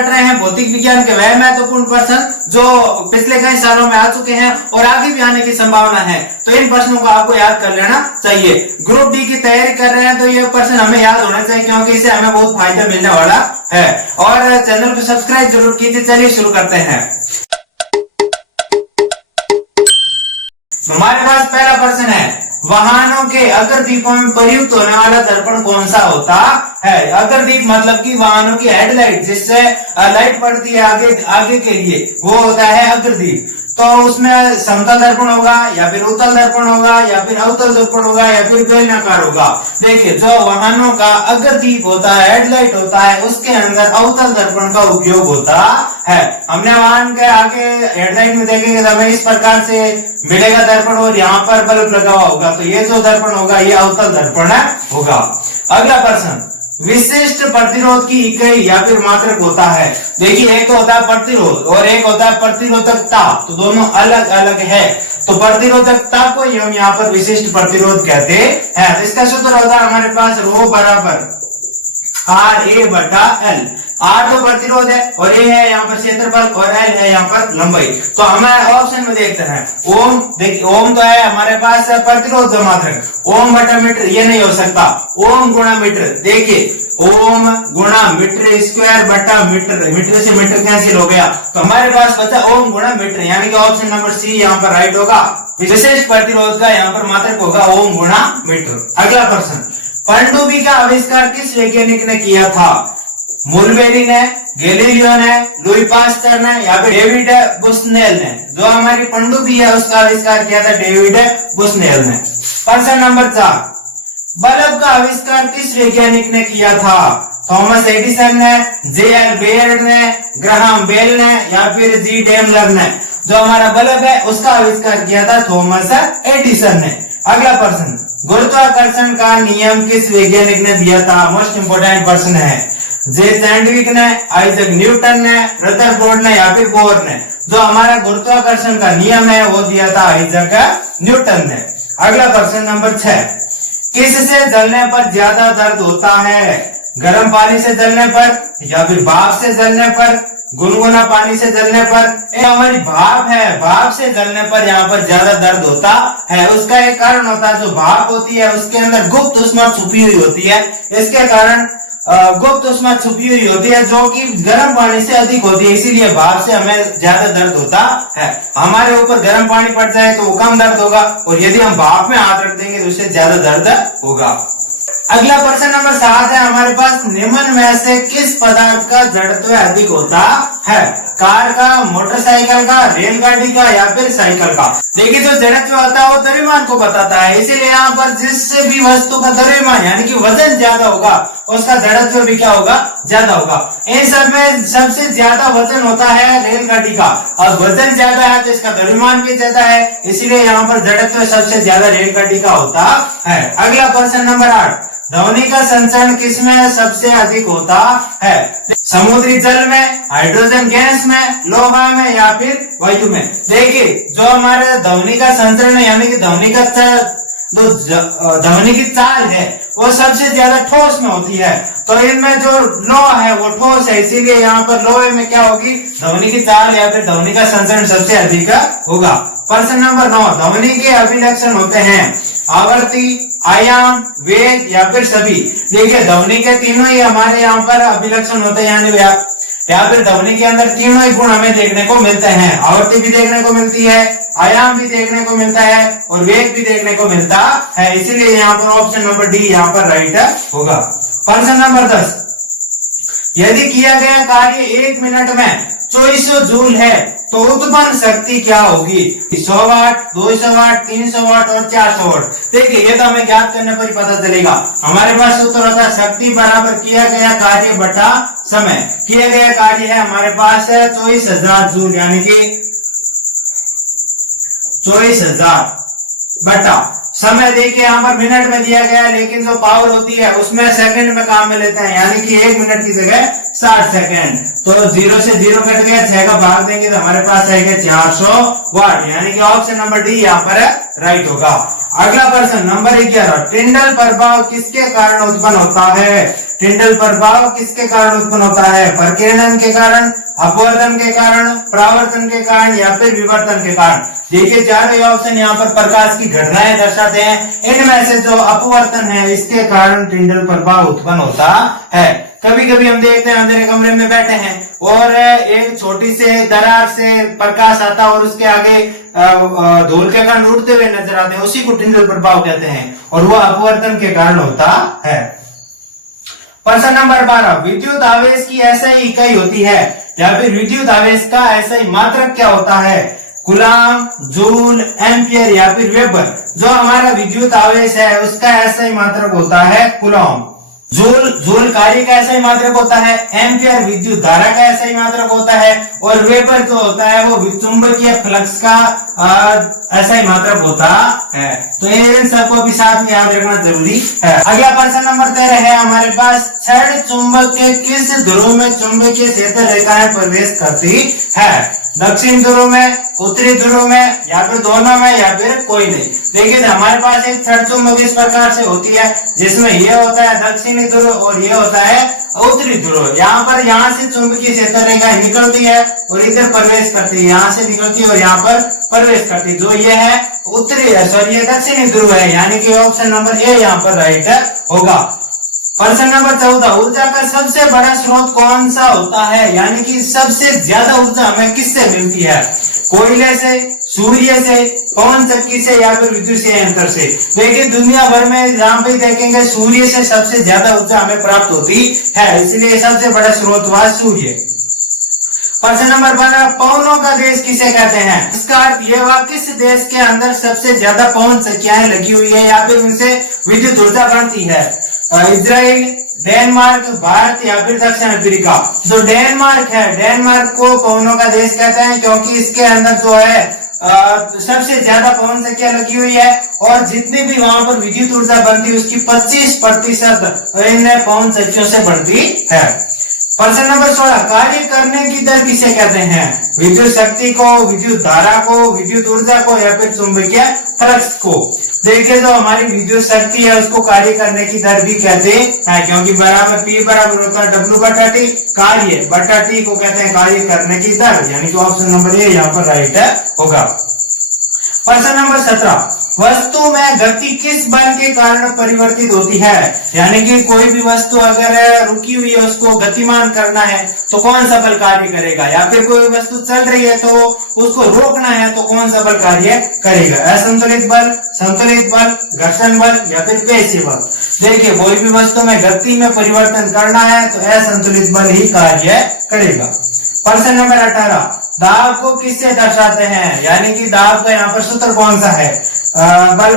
पढ़ रहे हैं भौतिक विज्ञान के वह महत्वपूर्ण प्रश्न जो पिछले कई सालों में आ चुके हैं और आगे भी आने की संभावना है, तो इन प्रश्नों को आपको याद कर लेना चाहिए। ग्रुप डी की तैयारी कर रहे हैं तो ये प्रश्न हमें याद होना चाहिए, क्योंकि इससे हमें बहुत फायदा मिलने वाला है। और चैनल को सब्सक्राइब जरूर कीजिए। चलिए शुरू करते हैं। हमारे पास पहला प्रश्न है, वाहनों के अग्रदीपों में प्रयुक्त होने वाला दर्पण कौन सा होता है? अग्रदीप मतलब कि वाहनों की हेडलाइट, जिससे लाइट पड़ती है आगे के लिए, वो होता है अग्रदीप। तो उसमें समतल दर्पण होगा या फिर उत्तल दर्पण होगा या फिर अवतल दर्पण होगा या फिर बेलनाकार होगा। देखिए, जो वाहनों का अग्रदीप होता है, हेडलाइट होता है, उसके अंदर अवतल दर्पण का उपयोग होता है। हमने वाहन के आगे हेडलाइट में देखेंगे तो हमें इस प्रकार से मिलेगा दर्पण और यहाँ पर बल्ब लगा हुआ होगा, तो ये जो दर्पण होगा ये अवतल दर्पण होगा। अगला प्रश्न, विशिष्ट प्रतिरोध की इकाई या फिर मात्रक होता है। देखिए, एक होता है प्रतिरोध और एक होता है प्रतिरोधकता, तो दोनों अलग अलग है। तो प्रतिरोधकता को हम यहाँ पर विशिष्ट प्रतिरोध कहते हैं। तो इसका सूत्र होता है हमारे पास रो बराबर RA/L। R तो प्रतिरोध है और ये है यहाँ पर क्षेत्रफल और L है यहाँ पर लंबाई। तो हमें ऑप्शन में देखते हैं ओम। देखिए, ओम तो है हमारे पास प्रतिरोध मात्रक, ओम बटा मीटर ये नहीं हो सकता, ओम गुणा मीटर। देखिए, ओम गुणा मीटर स्क्वायर बटा मीटर, मीटर से मीटर कैंसिल हो गया, तो हमारे पास बचा ओम गुणा मीटर, यानी कि ऑप्शन नंबर सी यहाँ पर राइट होगा। विशेष प्रतिरोध का यहाँ पर मात्रक होगा ओम गुणा मीटर। अगला प्रश्न, पनडुब्बी का आविष्कार किस वैज्ञानिक ने किया था? मुलबेरी ने, गैलीलियो ने, लुई पास्टर ने या फिर डेविड बुस्नेल ने? जो हमारी पनडुब्बी है उसका आविष्कार किया था डेविड बुस्नेल ने। प्रश्न नंबर 4, बल्ब का आविष्कार किस वैज्ञानिक ने किया था? थॉमस एडिसन ने, J.L. बेयर ने, ग्राहम बेल ने या फिर G. डेमलर ने? जो हमारा बल्ब है उसका आविष्कार किया था थॉमस एडिसन ने। अगला प्रश्न, गुरुत्वाकर्षण का नियम किस वैज्ञानिक ने दिया था? मोस्ट इंपोर्टेंट प्रश्न है। जे चैंडविक ने, आइजैक न्यूटन ने, रदरफोर्ड ने या फिर बोर ने? जो हमारा गुरुत्वाकर्षण का नियम है वो दिया था आइजैक न्यूटन ने। अगला प्रश्न नंबर 6, किससे जलने पर ज्यादा दर्द होता है? गर्म पानी से जलने पर या फिर भाप से जलने पर, गुनगुना पानी से जलने पर? ये हमारी भाप है, भाप से जलने पर यहाँ पर ज्यादा दर्द होता है। उसका एक कारण होता है, जो भाप होती है उसके अंदर गुप्त ऊष्मा छुपी हुई होती है, इसके कारण गुप्त ऊष्मा छुपी हुई होती है जो कि गर्म पानी से अधिक होती है, इसीलिए भाप से हमें ज्यादा दर्द होता है। हमारे ऊपर गर्म पानी पड़ जाए तो वो कम दर्द होगा और यदि हम भाप में हाथ रख देंगे तो उससे ज्यादा दर्द होगा। अगला प्रश्न नंबर 7 है हमारे पास, निम्न में से किस पदार्थ का जड़त्व अधिक होता है? कार का, मोटरसाइकिल का, रेलगाड़ी का या फिर साइकिल का? देखिए, जो जड़त्व होता है वो द्रव्यमान को बताता है, इसीलिए यहाँ पर जिससे भी वस्तु का द्रव्यमान यानी कि वजन ज्यादा होगा उसका जड़त्व भी क्या होगा? ज्यादा होगा। इन सब में सबसे ज्यादा वजन होता है रेलगाड़ी का, और वजन ज्यादा है तो इसका द्रव्यमान भी ज्यादा है, इसलिए यहाँ पर जड़त्व सबसे ज्यादा रेलगाड़ी का होता है। अगला प्रश्न नंबर 8, ध्वनि का संचरण किसमें सबसे अधिक होता है? समुद्री जल में, हाइड्रोजन गैस में, लोहा में या फिर वायु में? देखिए, जो हमारे ध्वनि का संचरण है यानी कि ध्वनि की चाल है वो सबसे ज्यादा ठोस में होती है, तो इनमें जो लोहा है वो ठोस है, इसीलिए यहाँ पर लोहे में क्या होगी? ध्वनि की चाल या फिर ध्वनि का संचरण सबसे अधिक होगा। प्रश्न नंबर 9, ध्वनि के अभिलक्षण होते हैं आवर्ती, आयाम, वेग या फिर सभी? देखिए, ध्वनि के तीनों ही हमारे यहाँ पर अभिलक्षण होते हैं, यानी या फिर ध्वनि के अंदर तीनों ही गुण हमें देखने को मिलते हैं। आवर्ती भी देखने को मिलती है, आयाम भी देखने को मिलता है और वेग भी देखने को मिलता है, इसीलिए यहाँ पर ऑप्शन नंबर डी यहाँ पर राइट होगा। प्रश्न नंबर 10, यदि किया गया कार्य 1 मिनट में 2400 जूल है तो उत्पन्न शक्ति क्या होगी? 100 वाट, 200 वाट, 300 वाट और 400 वाट? देखिए, ये तो हमें ज्ञात करने पर ही पता चलेगा। हमारे पास सूत्र होता है शक्ति बराबर किया गया कार्य बटा समय। किया गया कार्य है हमारे पास 24,000 जूल, यानी कि 24,000 बटा समय। देखिए, यहाँ पर मिनट में दिया गया है, लेकिन जो पावर होती है उसमें सेकंड में काम में लेते हैं, यानी कि 1 मिनट की जगह 60 सेकंड। तो 0 से 0 कट गया, 6 का भाग देंगे तो हमारे पास आएगा 400 वाट, यानी कि ऑप्शन नंबर डी यहाँ पर राइट होगा। अगला प्रश्न नंबर 11, टिंडल प्रभाव किसके कारण उत्पन्न होता है? टिंडल प्रभाव किसके कारण उत्पन्न होता है? प्रकीर्णन के कारण, अपवर्तन के कारण, परावर्तन के कारण या फिर विवर्तन के कारण। देखिए चारों ऑप्शन यहाँ पर प्रकाश की घटनाएं दर्शाते हैं। इनमें से जो अपवर्तन है इसके कारण टिंडल प्रभाव उत्पन्न होता है। कभी कभी हम देखते हैं अंधेरे कमरे में बैठे हैं और एक छोटी से दरार से प्रकाश आता है और उसके आगे धूल के कण उड़ते हुए नजर आते हैं, उसी को टिंडल प्रभाव कहते हैं और वो अपवर्तन के कारण होता है। प्रश्न नंबर 12, विद्युत आवेश की एसआई इकाई होती है या फिर विद्युत आवेश का एसआई मात्रक क्या होता है? कूलम, जूल, एम्पियर या फिर वेबर। जो हमारा विद्युत आवेश है उसका एसआई मात्रक होता है कूलम। जूल कार्य का एसआई मात्रक होता है, एम्पियर विद्युत धारा का एसआई मात्रक होता है और वेबर जो होता है वो चुंबकीय फ्लक्स का एसआई मात्रक होता है। तो इन सबको भी साथ में याद रखना जरूरी है। अगला प्रश्न नंबर 13 है हमारे पास, क्षण चुंबक के किस ध्रुव में चुंबकीय क्षेत्र रेखाएं प्रवेश करती है? दक्षिण ध्रुव में, उत्तरी ध्रुव में या फिर दोनों में या फिर कोई नहीं। देखिए हमारे पास एक क्षण चुंबक इस प्रकार से होती है जिसमें ये होता है दक्षिणी ध्रुव और ये होता है उत्तरी ध्रुव। यहाँ से चुंबकीय क्षेत्र रेखा निकलती है और इधर प्रवेश करती है, यहाँ से निकलती है और यहाँ पर प्रवेश करती है। जो ये है उत्तरी ये दक्षिणी ध्रुव है, यानी कि ऑप्शन नंबर ए यहाँ पर राइट होगा। प्रश्न नंबर 14, ऊर्जा का सबसे बड़ा स्रोत कौन सा होता है? यानी कि सबसे ज्यादा ऊर्जा हमें किससे मिलती है? कोयले से, सूर्य से, पवन चक्की से या फिर विद्युत यंत्र से। देखिए दुनिया भर में जहां भी देखेंगे सूर्य से सबसे ज्यादा ऊर्जा हमें प्राप्त होती है, इसलिए सबसे बड़ा स्रोत हुआ सूर्य। प्रश्न नंबर 15, पवनों का देश किसे कहते हैं? इसका अर्थ यह हुआ किस देश के अंदर सबसे ज्यादा पवन चक्कियां लगी हुई है या फिर उनसे विद्युत ऊर्जा बनती है? इजराइल, डेनमार्क, भारत या फिर दक्षिण अफ्रीका। जो डेनमार्क है, डेनमार्क को पवनों का देश कहते हैं क्योंकि इसके अंदर जो है सबसे ज्यादा पवन चक्कियां लगी हुई है और जितनी भी वहां पर विद्युत ऊर्जा बनती है उसकी 25% इन पवन चक्कियों से बनती है। प्रश्न नंबर 16, कार्य करने की दर किसे कहते हैं? विद्युत शक्ति को, विद्युत धारा को, विद्युत ऊर्जा को या फिर चुंबकीय फ्लक्स को। देखिए जो हमारी विद्युत शक्ति है उसको कार्य करने की दर भी कहते हैं क्योंकि बराबर P बराबर होता है W/T, कार्य बटा T को कहते हैं कार्य करने की दर, यानी कि ऑप्शन नंबर ए यहाँ पर राइट होगा। प्रश्न नंबर 17, वस्तु में गति किस बल के कारण परिवर्तित होती है? यानी कि कोई भी वस्तु अगर रुकी हुई है उसको गतिमान करना है तो कौन सा बल कार्य करेगा, या फिर कोई वस्तु चल रही है तो उसको रोकना है तो कौन सा बल कार्य करेगा? असंतुलित बल, संतुलित बल, घर्षण बल या फिर पेशीय बल। देखिए कोई भी वस्तु में गति में परिवर्तन करना है तो असंतुलित बल ही कार्य करेगा। प्रश्न नंबर 18, दाब को किससे दर्शाते हैं? यानी कि दाब का यहाँ पर सूत्र कौन सा है? बल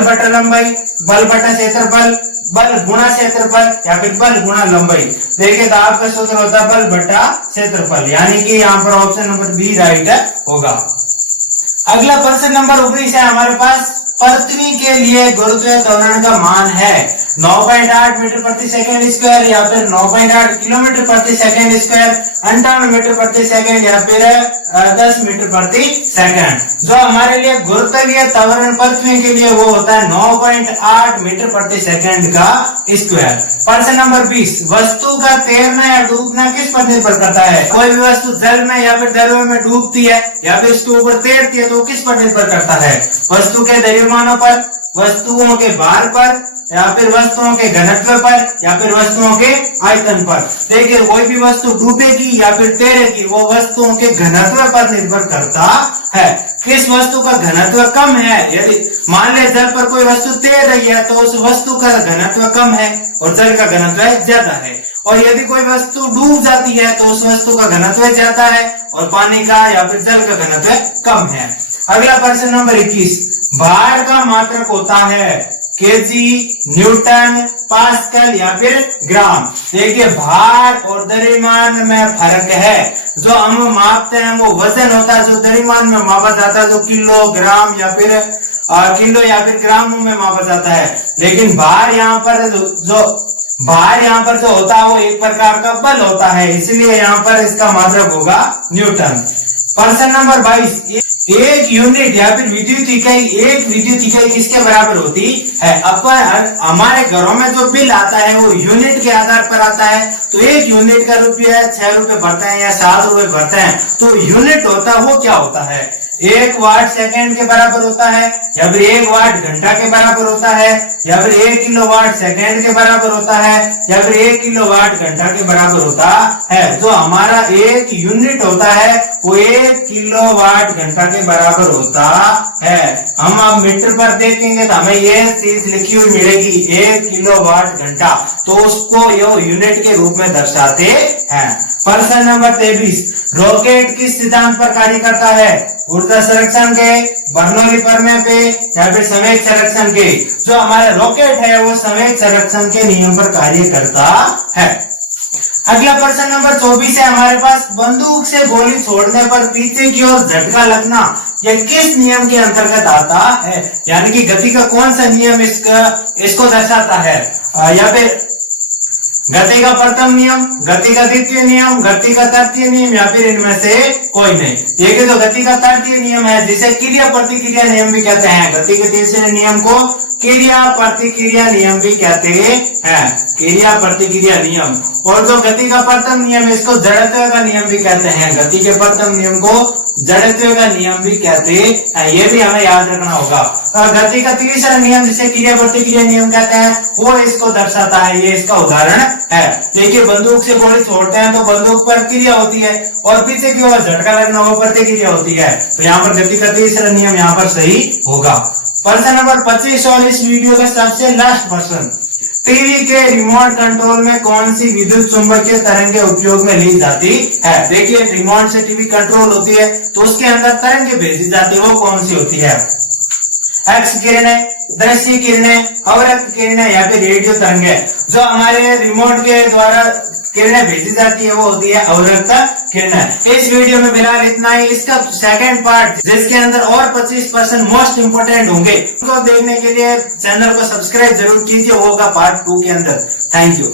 बटा लंबाई, बल बटा क्षेत्रफल, बल गुणा क्षेत्रफल या फिर बल गुणा लंबाई। देखिए दाब का सूत्र होता है बल बटा क्षेत्रफल, यानी कि यहाँ पर ऑप्शन नंबर बी राइट होगा। अगला प्रश्न नंबर 19 है हमारे पास, पृथ्वी के लिए गुरुत्वाकर्षण त्वरण का मान है 9.8 मीटर प्रति सेकंड स्क्वायर या फिर 9.8 किलोमीटर प्रति सेकंड स्क्वायर, 58 मीटर प्रति सेकंड या फिर 10 मीटर प्रति सेकंड। जो हमारे लिए गुरुत्वाकर्षण त्वरण पृथ्वी के लिए वो होता है 9.8 मीटर प्रति सेकंड का स्क्वायर। प्रश्न नंबर 20, वस्तु का तैरना या डूबना किस पर निर्भर करता है? कोई भी वस्तु जल में या फिर द्रव्य में डूबती है या फिर उसके ऊपर तैरती है तो किस पर निर्भर करता है? वस्तु के द्रव्यमानों पर, वस्तुओं के भार पर या फिर वस्तुओं के घनत्व पर या फिर वस्तुओं के आयतन पर। देखिए कोई भी वस्तु डूबेगी या फिर तैरेगी वो वस्तुओं के घनत्व पर निर्भर करता है। किस वस्तु का घनत्व कम है? यदि मान ले जल पर कोई वस्तु तैर रही है तो उस वस्तु का घनत्व कम है और जल का घनत्व ज्यादा है, और यदि कोई वस्तु डूब जाती है तो उस वस्तु का घनत्व ज्यादा है और पानी का या फिर जल का घनत्व कम है। अगला प्रश्न नंबर 21, भार का मात्रक होता है केजी, न्यूटन, पास्कल या फिर ग्राम। देखिए भार और द्रव्यमान में फर्क है। जो हम मापते हैं वो वजन होता है, जो द्रव्यमान में मापा जाता है जो किलोग्राम या फिर किलो या फिर ग्रामों में मापा जाता है। लेकिन भार यहाँ पर जो होता है वो एक प्रकार का बल होता है, इसलिए यहाँ पर इसका मात्रक होगा न्यूटन। प्रश्न नंबर 22, एक यूनिट या फिर विद्युत इकाई, एक विद्युत इकाई किसके बराबर होती है? अपन हमारे घरों में जो बिल आता है वो यूनिट के आधार पर आता है। तो एक यूनिट का रुपया 6 रुपए भरते हैं या 7 रुपए भरते हैं, तो यूनिट होता है वो क्या होता है? 1 वाट सेकंड के बराबर होता है, या फिर 1 वाट घंटा के बराबर होता है, या फिर 1 किलोवाट सेकंड के बराबर होता है, या फिर 1 किलोवाट घंटा के बराबर होता है। जो हमारा एक यूनिट होता है वो 1 किलोवाट घंटा के बराबर होता है। हम अब मीटर पर देखेंगे तो हमें ये चीज लिखी हुई मिलेगी 1 किलोवाट घंटा, तो उसको ये यूनिट के रूप में दर्शाते हैं। प्रश्न नंबर 23, रॉकेट किस सिद्धांत पर कार्य करता है? ऊर्जा संरक्षण के, बर्नौली प्रमेय पे, या फिर संवेग संरक्षण के? जो हमारा रॉकेट है वो संवेग संरक्षण के नियम पर कार्य करता है। अगला प्रश्न नंबर 24 है हमारे पास, बंदूक से गोली छोड़ने पर पीछे की ओर झटका लगना यह किस नियम के अंतर्गत आता है? यानी कि गति का कौन सा नियम इसको दर्शाता है? या फिर गति का प्रथम नियम, गति का द्वितीय नियम, गति का तृतीय नियम, या फिर इनमें से कोई नहीं? देखिए तो गति का तृतीय नियम है, जिसे क्रिया प्रतिक्रिया नियम भी कहते हैं। गति के तीसरे नियम को क्रिया प्रतिक्रिया नियम भी कहते हैं, क्रिया प्रतिक्रिया नियम। और जो गति का प्रथम नियम है इसको जड़त्व का नियम भी कहते हैं। गति के प्रथम नियम को जड़त्व का नियम भी कहते हैं, ये भी हमें याद रखना होगा। और गति का तीसरा नियम जिसे क्रिया प्रतिक्रिया नियम कहते हैं वो इसको दर्शाता है, ये इसका उदाहरण है। देखिए बंदूक से गोली छोड़ते हैं तो बंदूक पर क्रिया होती है और पीछे की ओर झटका लगना वो प्रतिक्रिया होती है। तो यहाँ पर गति का तीसरा नियम यहाँ पर सही होगा। प्रश्न नंबर 25 और इस वीडियो का सबसे लास्ट प्रश्न, टीवी के रिमोट कंट्रोल में कौन सी विद्युत चुंबकीय तरंगे उपयोग में ली जाती है? देखिए रिमोट से टीवी कंट्रोल होती है तो उसके अंदर तरंगे भेजी जाती है, वो कौन सी होती है? एक्स किरणें, दृश्य किरणें, अवरक्त किरणें, या फिर रेडियो तरंगे? जो हमारे रिमोट के द्वारा किरणें भेजी जाती है वो होती है अवरक्त किरणें। इस वीडियो में फिलहाल इतना ही। इसका सेकंड पार्ट जिसके अंदर और 25% मोस्ट इंपोर्टेंट होंगे, उनको देखने के लिए चैनल को सब्सक्राइब जरूर कीजिए, होगा पार्ट 2 के अंदर। Thank you.